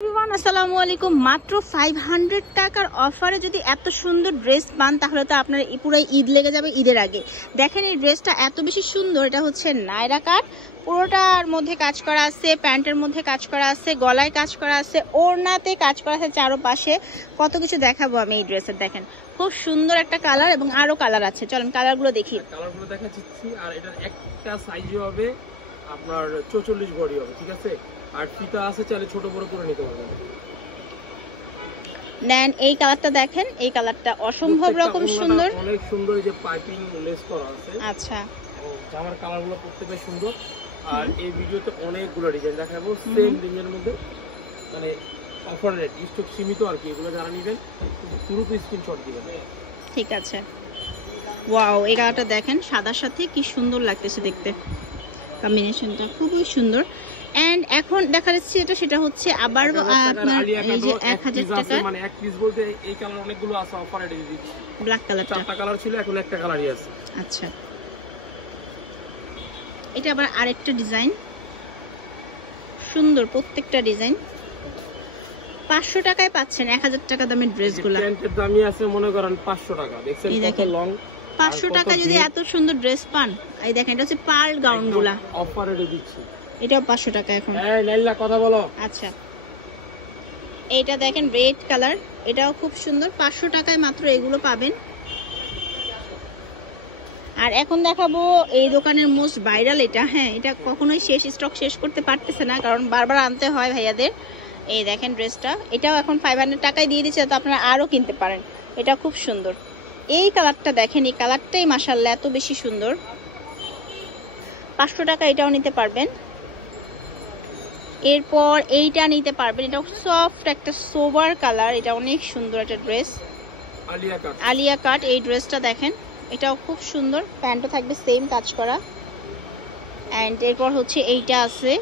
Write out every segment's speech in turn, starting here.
Everyone আসসালামু আলাইকুম। মাত্র 500 টাকার অফারে যদি এত সুন্দর ড্রেস পান তাহলে তো আপনার পুরো ঈদ লেগে যাবে। ঈদের আগে দেখেন এই ড্রেসটা এত বেশি সুন্দর। এটা হচ্ছে নায়রা কাট, পুরোটার মধ্যে কাজ করা আছে, প্যান্টের মধ্যে কাজ করা আছে, গলায় কাজ করা আছে, ওড়নাতে কাজ করা আছে, চারপাশে কত কিছু দেখাবো আমি এই ড্রেসের। দেখেন খুব সুন্দর একটা কালার এবং আরো কালার আছে, চলেন কালারগুলো দেখি। কালারগুলো দেখাচ্ছি। আর এটার একটা সাইজ হবে আপনার 44 বডি হবে, ঠিক আছে। আর ফিতা আছে, চাইলে ছোট বড় করে নিতে পারবেন। নেন এই কালারটা দেখেন, এই কালারটা অসম্ভব রকম সুন্দর, অনেক সুন্দর। এই যে পাইপিং লেস করা আছে। আচ্ছা, জামার কালারগুলো প্রত্যেকটা সুন্দর। আর এই ভিডিওতে অনেকগুলো ডিজাইন দেখাবো সেম রেঞ্জের মধ্যে, মানে অফার রেট, স্টক সীমিত আর কি। এগুলো যারা নেবেন পুরো স্ক্রিনশট দিবেন, ঠিক আছে। ওয়াও, এই কালারটা দেখেন সাদার সাথে কি সুন্দর লাগতেছে দেখতে, কম্বিনেশনটা খুবই সুন্দর। এন্ড এখন দেখা যাচ্ছে এটা, সেটা হচ্ছে আবার আপনার এই যে 1000 টাকা, মানে এক পিস বলতে এই কালার অনেকগুলো আছে অফার রেটে দিচ্ছি। ব্ল্যাক কালারটা, চারটা কালার ছিল, এখন একটা কালারই আছে। আচ্ছা, এটা আবার আরেকটা ডিজাইন, সুন্দর প্রত্যেকটা ডিজাইন। 500 টাকায় পাচ্ছেন 1000 টাকা দামের ড্রেসগুলো। প্যান্টের দামই আছে মনে করেন 500 টাকা। দেখছেন কত লং। 500 টাকা যদি এত সুন্দর ড্রেস পান, এই দেখেন এটা হচ্ছে পার্ল গাউনগুলা, অফার রেটে দিচ্ছি। এটাও 500 টাকা এখন। এই নাইলা কথা বলো। আচ্ছা, এইটা দেখেন রেড কালার, এটাও খুব সুন্দর। 500 টাকায় মাত্র এগুলো পাবেন। আর এখন দেখাবো এই দোকানের মোস্ট ভাইরাল এটা। হ্যাঁ, এটা কখনোই স্টক শেষ করতে পারতেছে না, কারণ বারবার আনতে হয় ভাইয়াদের। এই দেখেন ড্রেসটা, এটাও এখন 500 টাকায় দিয়ে দিচ্ছে, তো আপনারা আরও কিনতে পারেন। এটা খুব সুন্দর। এই কালারটা দেখেন, এই কালারটাই মাশাআল্লাহ এত বেশি সুন্দর। 500 টাকা এটাও নিতে পারবেন। এরপর এইটা নিতে পারবেন, এটা সফট একটা সোবার কালার, এটা অনেক সুন্দর একটা ড্রেস, আলিয়া কাট। এই ড্রেসটা দেখেন, এটাও খুব সুন্দর, প্যান্টও থাকবে সেম কাজ করা। অ্যান্ড এরপর হচ্ছে এইটা আছে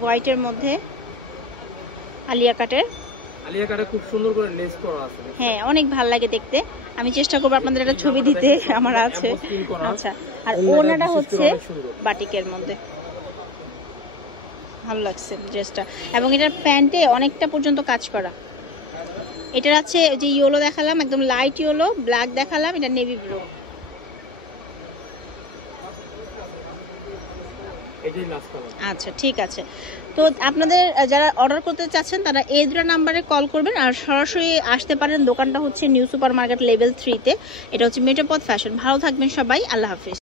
হোয়াইটের মধ্যে, আলিয়া কাটের। আলিয়া কাটে খুব সুন্দর করে লেস করা আছে। হ্যাঁ, অনেক ভালো লাগে দেখতে। আমি চেষ্টা করবো আপনাদের একটা ছবি দিতে, আমার আছে। আচ্ছা, আর ওনাটা হচ্ছে বাটিকের মধ্যে, ভালো লাগছে ড্রেসটা। এবং এটার প্যান্টে অনেকটা পর্যন্ত কাজ করা। এটার আছে যে ইয়েলো দেখালাম, একদম লাইট ইয়েলো, ব্ল্যাক দেখালাম, এটা নেভি ব্লু। আচ্ছা, ঠিক আছে। তো আপনাদের যারা অর্ডার করতে চাচ্ছেন তারা এই দুটো নাম্বারে কল করবেন, আর সরাসরি আসতে পারেন। দোকানটা হচ্ছে নিউ সুপার মার্কেট লেভেল 3-তে। এটা হচ্ছে মেট্রোপথ ফ্যাশন। ভালো থাকবেন সবাই, আল্লাহ হাফিজ।